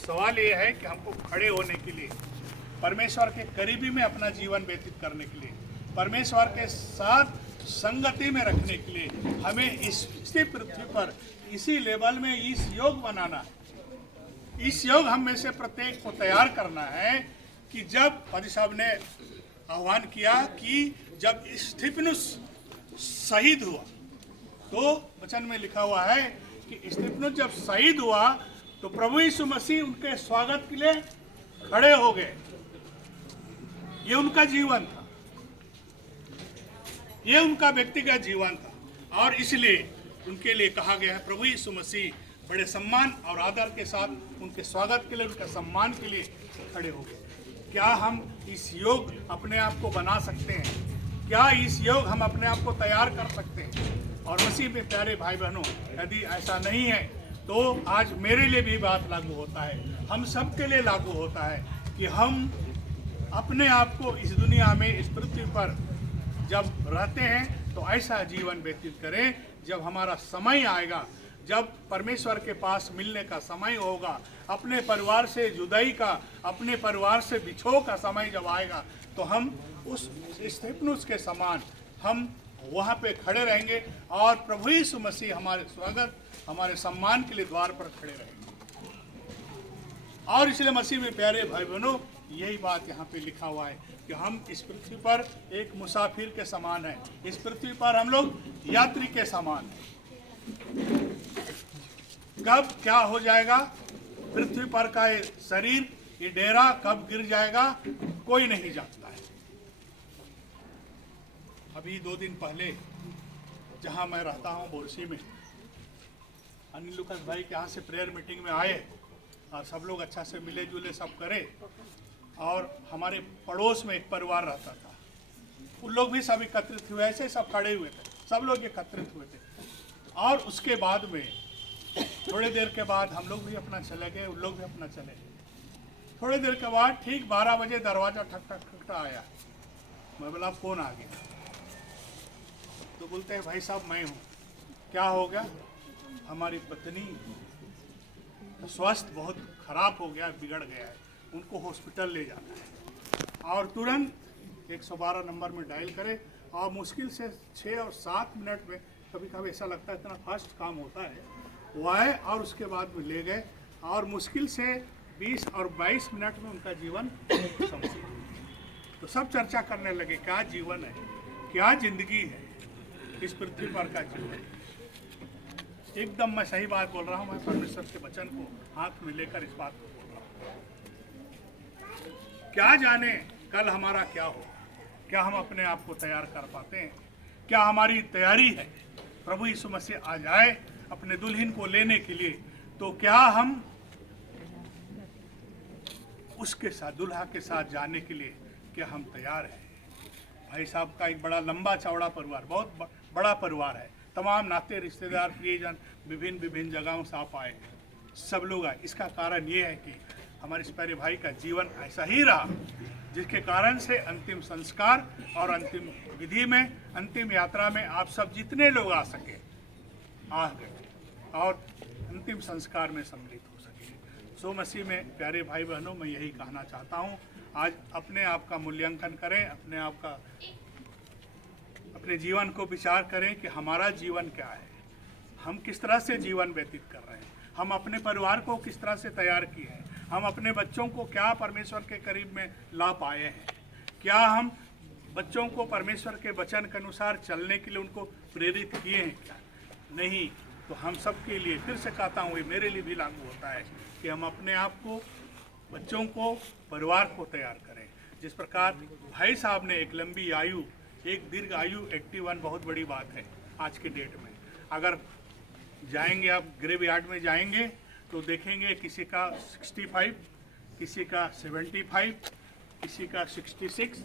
सवाल ये है कि हमको खड़े होने के लिए, परमेश्वर के करीबी में अपना जीवन व्यतीत करने के लिए, परमेश्वर के साथ संगति में रखने के लिए हमें इसी पृथ्वी पर इसी लेवल में इस योग बनाना है। इस योग हम में से प्रत्येक को तैयार करना है कि जब पादी साहब ने आह्वान किया कि जब स्तिफनुस शहीद हुआ, तो वचन में लिखा हुआ है कि स्तिफनुस जब शहीद हुआ तो प्रभु यीशु मसीह उनके स्वागत के लिए खड़े हो गए। ये उनका जीवन था, ये उनका व्यक्तिगत जीवन था, और इसलिए उनके लिए कहा गया है प्रभु यीशु मसीह बड़े सम्मान और आदर के साथ उनके स्वागत के लिए, उनके सम्मान के लिए खड़े हो गए। क्या हम इस योग अपने आप को बना सकते हैं? क्या इस योग हम अपने आप को तैयार कर सकते हैं? और मसीह में प्यारे भाई बहनों, यदि ऐसा नहीं है तो आज मेरे लिए भी बात लागू होता है, हम सब के लिए लागू होता है कि हम अपने आप को इस दुनिया में, इस पृथ्वी पर जब रहते हैं तो ऐसा जीवन व्यतीत करें, जब हमारा समय आएगा, जब परमेश्वर के पास मिलने का समय होगा, अपने परिवार से जुदाई का, अपने परिवार से बिछो का समय जब आएगा, तो हम उस स्तिफनुस के समान हम वहाँ पे खड़े रहेंगे और प्रभु यीशु मसीह हमारे स्वागत, हमारे सम्मान के लिए द्वार पर खड़े रहेंगे। और इसलिए मसीह में प्यारे भाई बहनों, यही बात यहाँ पे लिखा हुआ है कि हम इस पृथ्वी पर एक मुसाफिर के समान हैं, इस पृथ्वी पर हम लोग यात्री के समान हैं। कब क्या हो जाएगा, पृथ्वी पर का ये शरीर, ये डेरा कब गिर जाएगा, कोई नहीं जानता है। अभी 2 दिन पहले जहाँ मैं रहता हूँ बोरसी में, अनिल लुकस भाई के यहाँ से प्रेयर मीटिंग में आए और सब लोग अच्छा से मिले जुले सब करे, और हमारे पड़ोस में एक परिवार रहता था, उन लोग भी सब एकत्रित हुए, ऐसे सब खड़े हुए थे, सब लोग एकत्रित हुए थे। और उसके बाद में थोड़ी देर के बाद हम लोग भी अपना चले गए, उन लोग भी अपना चले गए। थोड़ी देर के बाद ठीक 12 बजे दरवाज़ा ठक ठक ठक आया। मैं बोला कौन आ गया? तो बोलते हैं भाई साहब मैं हूँ। क्या हो गया? हमारी पत्नी स्वास्थ्य बहुत खराब हो गया, बिगड़ गया है, उनको हॉस्पिटल ले जाना है। और तुरंत 112 नंबर में डायल करें, और मुश्किल से 6 और 7 मिनट में, कभी कभी ऐसा लगता है इतना फास्ट काम होता है, वो आए और उसके बाद में ले गए, और मुश्किल से 20 और 22 मिनट में उनका जीवन समाप्त। तो सब चर्चा करने लगे क्या जीवन है, क्या जिंदगी है, इस पृथ्वी पर का जीवन। एकदम मैं सही बात बोल रहा हूँ, मैं परमेश्वर के वचन को हाथ में लेकर इस बात को बोल रहा हूँ। क्या जाने कल हमारा क्या हो, क्या हम अपने आप को तैयार कर पाते हैं? क्या हमारी तैयारी है प्रभु यीशु मसीह आ जाए अपने दुल्हन को लेने के लिए, तो क्या हम उसके साथ, दुल्हा के साथ जाने के लिए क्या हम तैयार हैं? भाई साहब का एक बड़ा लंबा चौड़ा परिवार, बहुत बड़ा परिवार है, तमाम नाते रिश्तेदार प्रियजन विभिन्न जगहों से आप आए, सब लोग आए। इसका कारण ये है कि हमारे इस प्यारे भाई का जीवन ऐसा ही रहा, जिसके कारण से अंतिम संस्कार और अंतिम विधि में, अंतिम यात्रा में आप सब जितने लोग आ सके आ गए, और अंतिम संस्कार में सम्मिलित हो सके। सो मसीह में प्यारे भाई बहनों, मैं यही कहना चाहता हूँ, आज अपने आप का मूल्यांकन करें, अपने आप का, अपने जीवन को विचार करें कि हमारा जीवन क्या है, हम किस तरह से जीवन व्यतीत कर रहे हैं, हम अपने परिवार को किस तरह से तैयार किए हैं, हम अपने बच्चों को क्या परमेश्वर के करीब में ला पाए हैं, क्या हम बच्चों को परमेश्वर के वचन के अनुसार चलने के लिए उनको प्रेरित किए हैं क्या? नहीं। तो हम सब के लिए, फिर से कहता हूँ, ये मेरे लिए भी लागू होता है कि हम अपने आप को, बच्चों को, परिवार को तैयार करें। जिस प्रकार भाई साहब ने एक लंबी आयु, एक दीर्घ आयु, 81 बहुत बड़ी बात है आज के डेट में। अगर जाएंगे आप ग्रेव यार्ड में जाएंगे तो देखेंगे किसी का 65, किसी का 75, किसी का 66,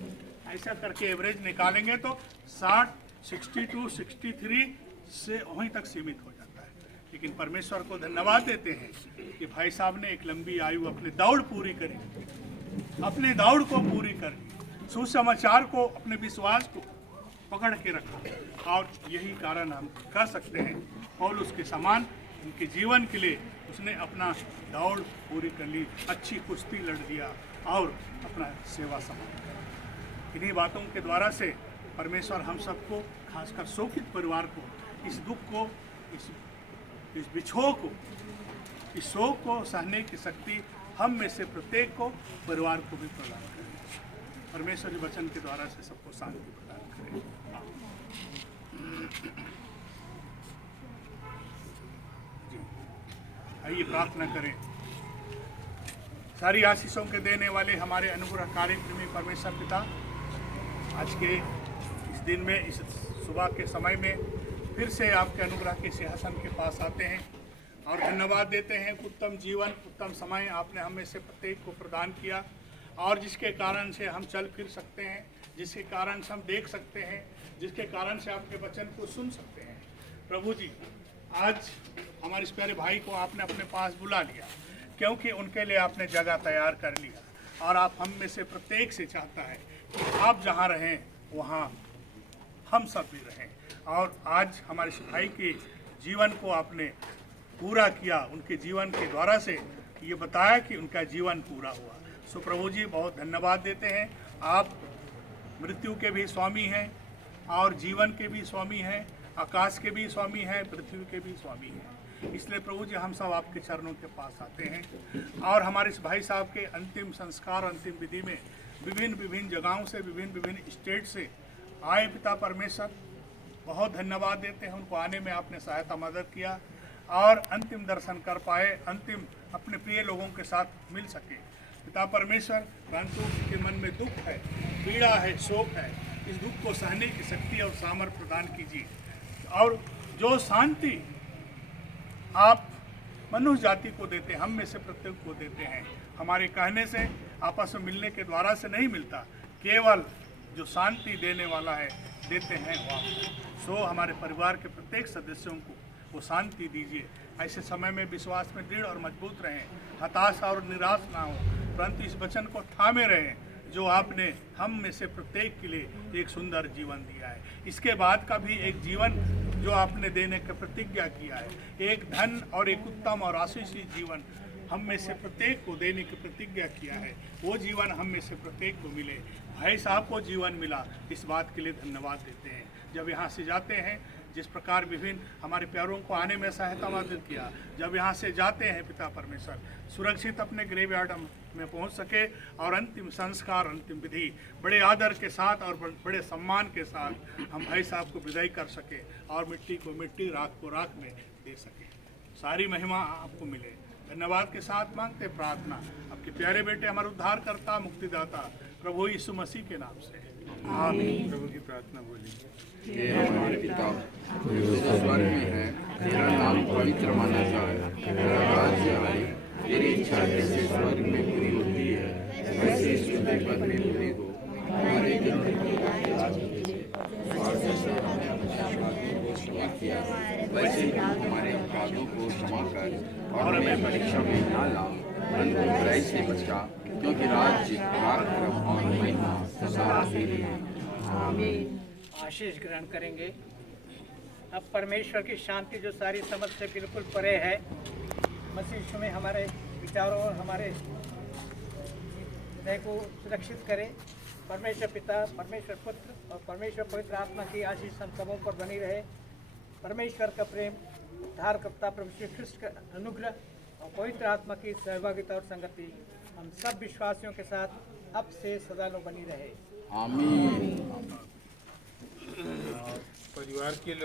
ऐसा करके एवरेज निकालेंगे तो 60, 62, 63 से वहीं तक सीमित हो जाता है। लेकिन परमेश्वर को धन्यवाद देते हैं कि भाई साहब ने एक लंबी आयु अपनी दौड़ पूरी करी, अपनी दौड़ को पूरी करी, सुसमाचार को, अपने विश्वास को पकड़ के रखा, और यही कारण हम कह सकते हैं पौलुस के समान उनके जीवन के लिए उसने अपना दौड़ पूरी कर ली, अच्छी कुश्ती लड़ दिया और अपना सेवा समाप्त। इन्हीं बातों के द्वारा से परमेश्वर हम सबको, खासकर शोकित परिवार को, इस दुख को, इस बिछोह को, इस शोक को सहने की शक्ति हम में से प्रत्येक को, परिवार को भी प्रदान करें। परमेश्वर के वचन के द्वारा से सबको शांति प्रदान करें। जी, आइए प्रार्थना करें। सारी आशीषों के देने वाले हमारे अनुग्रहकारी प्रेमी परमेश्वर पिता, आज के इस दिन में, इस सुबह के समय में फिर से आपके अनुग्रह के सिंहासन के पास आते हैं और धन्यवाद देते हैं। उत्तम जीवन, उत्तम समय आपने हमें से प्रत्येक को प्रदान किया और जिसके कारण से हम चल फिर सकते हैं, जिसके कारण से हम देख सकते हैं, जिसके कारण से आपके वचन को सुन सकते हैं। प्रभु जी, आज हमारे इस प्यारे भाई को आपने अपने पास बुला लिया, क्योंकि उनके लिए आपने जगह तैयार कर लिया और आप हम में से प्रत्येक से चाहता है कि आप जहाँ रहें वहाँ हम सब भी रहें। और आज हमारे इस भाई के जीवन को आपने पूरा किया, उनके जीवन के द्वारा से ये बताया कि उनका जीवन पूरा हुआ। सो प्रभु जी, बहुत धन्यवाद देते हैं। आप मृत्यु के भी स्वामी हैं और जीवन के भी स्वामी हैं, आकाश के भी स्वामी हैं, पृथ्वी के भी स्वामी हैं। इसलिए प्रभु जी, हम सब आपके चरणों के पास आते हैं और हमारे इस भाई साहब के अंतिम संस्कार, अंतिम विधि में विभिन्न जगहों से, विभिन्न स्टेट से आए पिता परमेश्वर, बहुत धन्यवाद देते हैं। उनको आने में आपने सहायता मदद किया और अंतिम दर्शन कर पाए, अंतिम अपने प्रिय लोगों के साथ मिल सके। पिता परमेश्वर, परंतु उनके मन में दुख है, पीड़ा है, शोक है। इस दुख को सहने की शक्ति और सामर्थ्य प्रदान कीजिए और जो शांति आप मनुष्य जाति को देते हैं, हम में से प्रत्येक को देते हैं, हमारे कहने से, आपस में मिलने के द्वारा से नहीं मिलता, केवल जो शांति देने वाला है देते हैं वो आप। सो हमारे परिवार के प्रत्येक सदस्यों को वो शांति दीजिए। ऐसे समय में विश्वास में दृढ़ और मजबूत रहें, हताश और निराश ना हो, परंतु इस वचन को थामे रहें जो आपने हम में से प्रत्येक के लिए एक सुंदर जीवन दिया है। इसके बाद का भी एक जीवन जो आपने देने की प्रतिज्ञा किया है, एक धन और एक उत्तम और आशीषित जीवन हम में से प्रत्येक को देने की प्रतिज्ञा किया है, वो जीवन हम में से प्रत्येक को मिले। भाई साहब को जीवन मिला, इस बात के लिए धन्यवाद देते हैं। जब यहाँ से जाते हैं, जिस प्रकार विभिन्न हमारे प्यारों को आने में सहायता मदद किया, जब यहाँ से जाते हैं पिता परमेश्वर, सुरक्षित अपने ग्रेवयार्ड में पहुँच सके और अंतिम संस्कार, अंतिम विधि बड़े आदर के साथ और बड़े सम्मान के साथ हम भाई साहब को विदाई कर सके और मिट्टी को मिट्टी, राख को राख में दे सके। सारी महिमा आपको मिले। धन्यवाद के साथ मांगते प्रार्थना आपके प्यारे बेटे, हमारे उद्धारकर्ता, मुक्तिदाता प्रभु यीशु मसीह के नाम से, आमीन। प्रभु की प्रार्थना बोलिए। हे हमारे पिता जो स्वर्ग में है, तेरा नाम पवित्र माना जाए, तेरा राज्य आए, तेरी इच्छा जैसे स्वर्ग में पूरी होती है वैसे इस पृथ्वी पर भी पूरी हो। हमारे दिन वैसे ही हमारे अपराधों को क्षमा कर और हमें परीक्षा में न ला, परंतु बुराई से बचा, क्योंकि राज्य, पराक्रम और महिमा सदा तेरी है। आमीन। आशीष ग्रहण करेंगे। अब परमेश्वर की शांति जो सारी समझ से बिल्कुल परे है, मसीह यीशु में हमारे विचारों और हमारे हृदय को सुरक्षित करे। परमेश्वर पिता, परमेश्वर पुत्र और परमेश्वर पवित्र आत्मा की आशीष हम सबों पर बनी रहे। परमेश्वर का प्रेम, उद्धारकर्ता प्रभु श्री ख्रिस्त का अनुग्रह और पवित्र आत्मा की सहभागिता और संगति हम सब विश्वासियों के साथ अब से सदा बनी रहे। आमीन। परिवार के